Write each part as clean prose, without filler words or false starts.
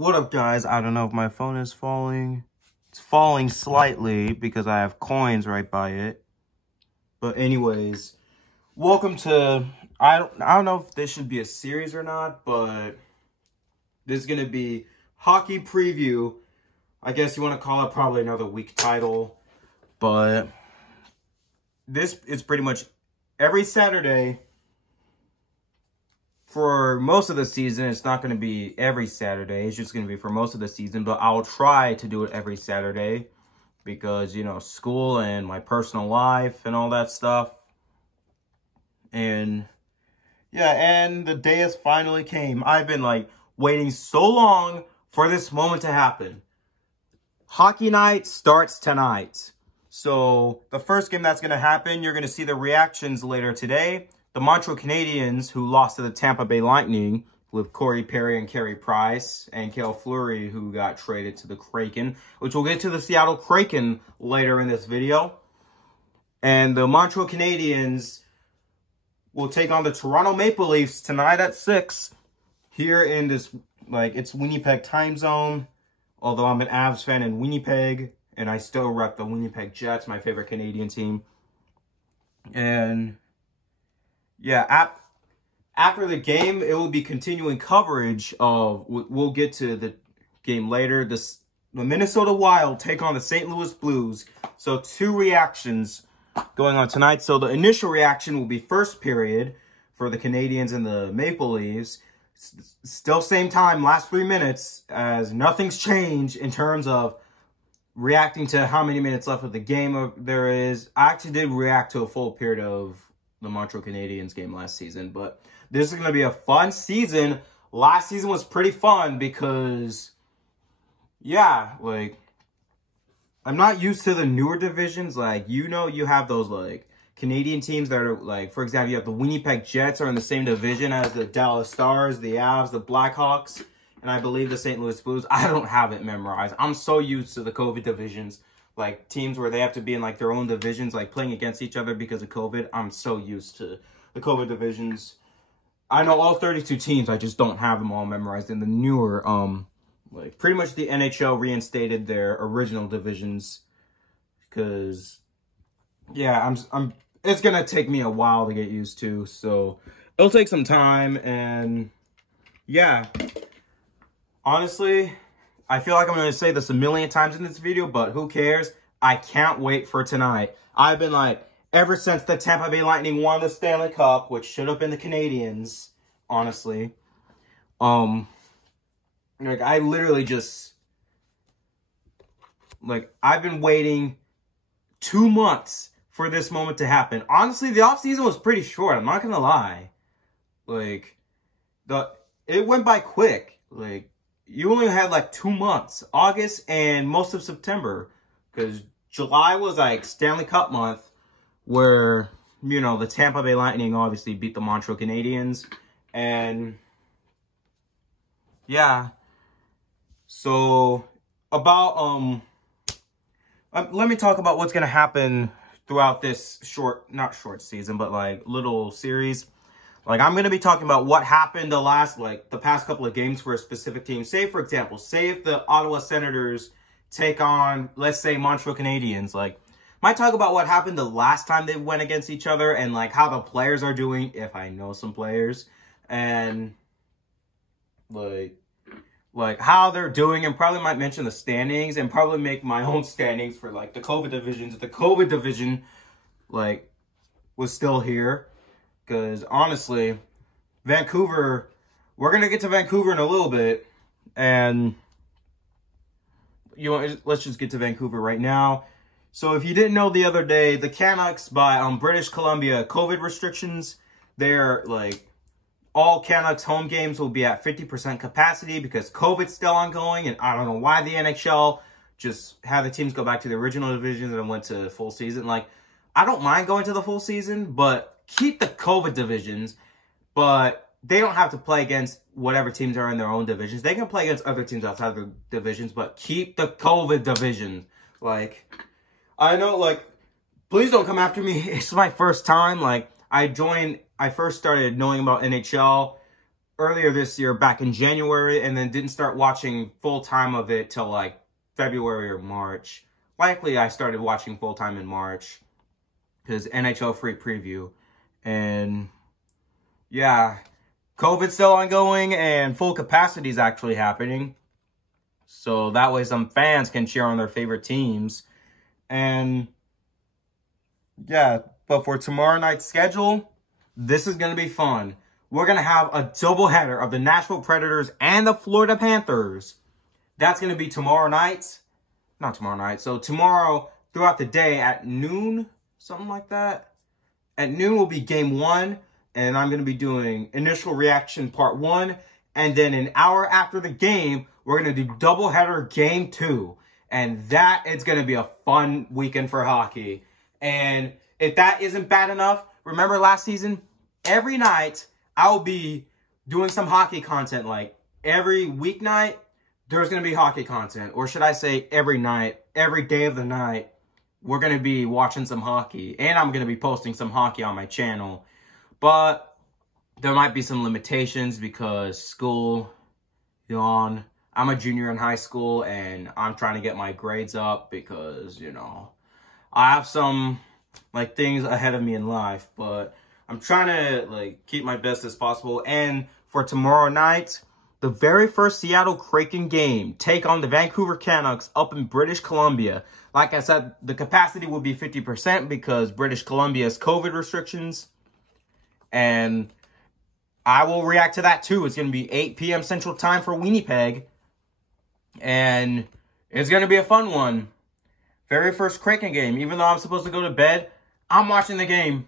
What up, guys? I don't know if my phone is falling. It's falling slightly because I have coins right by it. But anyways, welcome to... I don't know if this should be a series or not, but this is going to be hockey preview. I guess you want to call it probably another week title. But this is pretty much every Saturday. For most of the season, it's not going to be every Saturday. It's just going to be for most of the season. But I'll try to do it every Saturday because, you know, school and my personal life and all that stuff. And, yeah, and the day has finally came. I've been, waiting so long for this moment to happen. Hockey night starts tonight. So, the first game that's going to happen, you're going to see the reactions later today. The Montreal Canadiens, who lost to the Tampa Bay Lightning with Corey Perry and Carey Price, and Cale Fleury, who got traded to the Kraken, which we'll get to the Seattle Kraken later in this video. And the Montreal Canadiens will take on the Toronto Maple Leafs tonight at 6 here in this, it's Winnipeg time zone. Although I'm an Avs fan in Winnipeg, and I still rep the Winnipeg Jets, my favorite Canadian team. And... yeah, after the game, it will be continuing coverage of, we'll get to the game later. The Minnesota Wild take on the St. Louis Blues. So 2 reactions going on tonight. So the initial reaction will be first period for the Canadiens and the Maple Leafs. Still same time, last 3 minutes, as nothing's changed in terms of reacting to how many minutes left of the game there is. I actually did react to a full period of the Montreal Canadiens game last season, but this is going to be a fun season. Last season was pretty fun because, yeah, I'm not used to the newer divisions. You have those, Canadian teams that are, for example, you have the Winnipeg Jets are in the same division as the Dallas Stars, the Avs, the Blackhawks, and I believe the St. Louis Blues. I don't have it memorized. I'm so used to the COVID divisions. Teams where they have to be in, their own divisions, playing against each other because of COVID. I'm so used to the COVID divisions. I know all 32 teams. I just don't have them all memorized. In the newer, pretty much the NHL reinstated their original divisions. Because, yeah, it's going to take me a while to get used to. So, it'll take some time. And, yeah, honestly... I feel like I'm going to say this a million times in this video, but who cares? I can't wait for tonight. I've been ever since the Tampa Bay Lightning won the Stanley Cup, which should have been the Canadiens, honestly. I literally just, I've been waiting 2 months for this moment to happen. Honestly, the offseason was pretty short. I'm not going to lie. It went by quick. You only had 2 months, August and most of September, because July was Stanley Cup month where, the Tampa Bay Lightning obviously beat the Montreal Canadiens. And, yeah, so about, let me talk about what's going to happen throughout this not short season, but little series. I'm going to be talking about what happened the past couple of games for a specific team. Say, for example, if the Ottawa Senators take on, let's say, Montreal Canadiens. Might talk about what happened the last time they went against each other and, how the players are doing, if I know some players. And, how they're doing. And probably might mention the standings and probably make my own standings for, the COVID divisions. The COVID division, was still here. Because, honestly, Vancouver, we're going to get to Vancouver in a little bit. And, let's just get to Vancouver right now. So, if you didn't know the other day, the Canucks, by British Columbia COVID restrictions, they're, all Canucks home games will be at 50% capacity because COVID's still ongoing. And I don't know why the NHL just had the teams go back to the original divisions and went to full season. I don't mind going to the full season, but... keep the COVID divisions, but they don't have to play against whatever teams are in their own divisions. They can play against other teams outside the divisions, but keep the COVID division. I know, please don't come after me. It's my first time. I first started knowing about NHL earlier this year, back in January, and then didn't start watching full-time of it till like February or March. Likely I started watching full-time in March because NHL free preview. And yeah, COVID's still ongoing and full capacity is actually happening. So that way some fans can cheer on their favorite teams. And yeah, but for tomorrow night's schedule, this is going to be fun. We're going to have a doubleheader of the Nashville Predators and the Florida Panthers. That's going to be tomorrow night. Not tomorrow night. So tomorrow, throughout the day at noon, something like that. At noon will be game 1. And I'm going to be doing initial reaction part 1. And then an hour after the game, we're going to do doubleheader game 2. And that is going to be a fun weekend for hockey. And if that isn't bad enough, remember last season, every night I'll be doing some hockey content. Like every weeknight, there's going to be hockey content. Or should I say every night, every day of the night, we're going to be watching some hockey. And I'm going to be posting some hockey on my channel. But there might be some limitations because school, on. I'm a junior in high school and I'm trying to get my grades up because, I have some, things ahead of me in life. But I'm trying to, keep my best as possible. And for tomorrow night, the very first Seattle Kraken game take on the Vancouver Canucks up in British Columbia. Like I said, the capacity will be 50% because British Columbia has COVID restrictions. And I will react to that too. It's going to be 8 p.m. Central Time for Winnipeg. And it's going to be a fun one. Very first Kraken game. Even though I'm supposed to go to bed, I'm watching the game.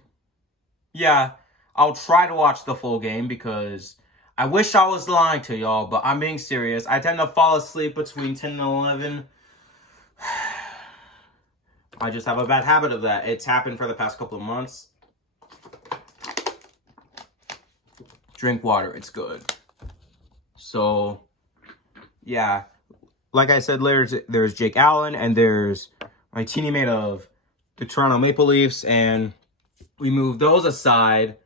Yeah, I'll try to watch the full game because I wish I was lying to y'all, but I'm being serious. I tend to fall asleep between 10 and 11. I just have a bad habit of that. It's happened for the past couple of months. Drink water. It's good. So, yeah. Like I said, later, there's Jake Allen, and there's my teammate of the Toronto Maple Leafs, and we move those aside,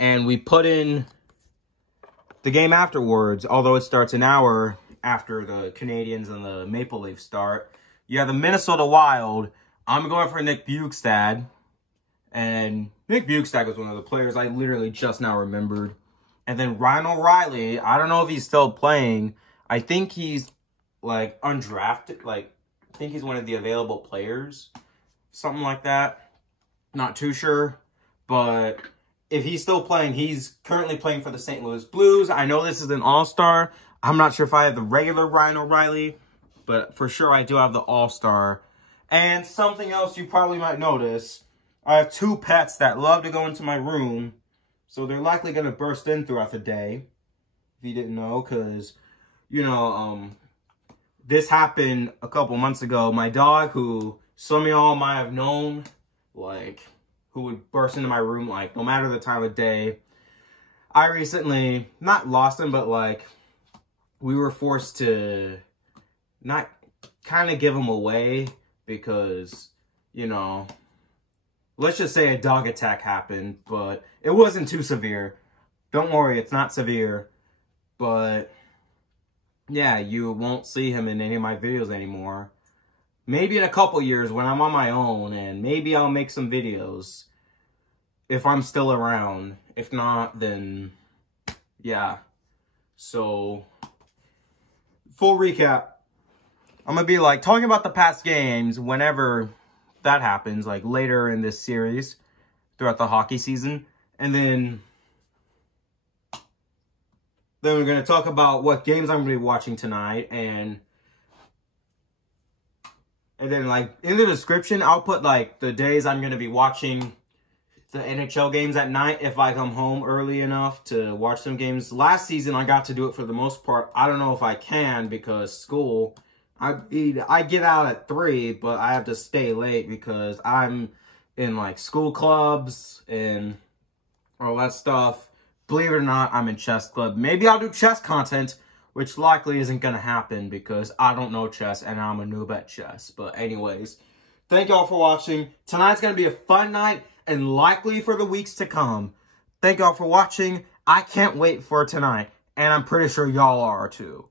and we put in the game afterwards, although it starts an hour after the Canadiens and the Maple Leafs start. You have the Minnesota Wild. I'm going for Nick Bjugstad. And Nick Bjugstad was one of the players I literally just now remembered. And then Ryan O'Reilly. I don't know if he's still playing. I think he's, undrafted. I think he's one of the available players. Something like that. Not too sure. But if he's still playing, he's currently playing for the St. Louis Blues. I know this is an all-star. I'm not sure if I have the regular Ryan O'Reilly, but for sure I do have the all-star. And something else you probably might notice, I have 2 pets that love to go into my room, so they're likely going to burst in throughout the day, if you didn't know, because, this happened a couple months ago. My dog, who some of y'all might have known, who would burst into my room, no matter the time of day. I recently, not lost him, but, we were forced to not kind of give him away because, let's just say a dog attack happened, but it wasn't too severe. Don't worry, it's not severe. But, yeah, you won't see him in any of my videos anymore. Maybe in a couple years when I'm on my own, and maybe I'll make some videos if I'm still around. If not, then, yeah. So, full recap. I'm going to be, talking about the past games whenever that happens, later in this series throughout the hockey season. And then we're going to talk about what games I'm going to be watching tonight. And then, in the description, I'll put, the days I'm going to be watching the NHL games at night if I come home early enough to watch some games. Last season, I got to do it for the most part. I don't know if I can because school. I get out at 3, but I have to stay late because I'm in, school clubs and all that stuff. Believe it or not, I'm in chess club. Maybe I'll do chess content, which likely isn't going to happen because I don't know chess and I'm a noob at chess. But anyways, thank y'all for watching. Tonight's going to be a fun night and likely for the weeks to come. Thank y'all for watching, I can't wait for tonight, and I'm pretty sure y'all are too.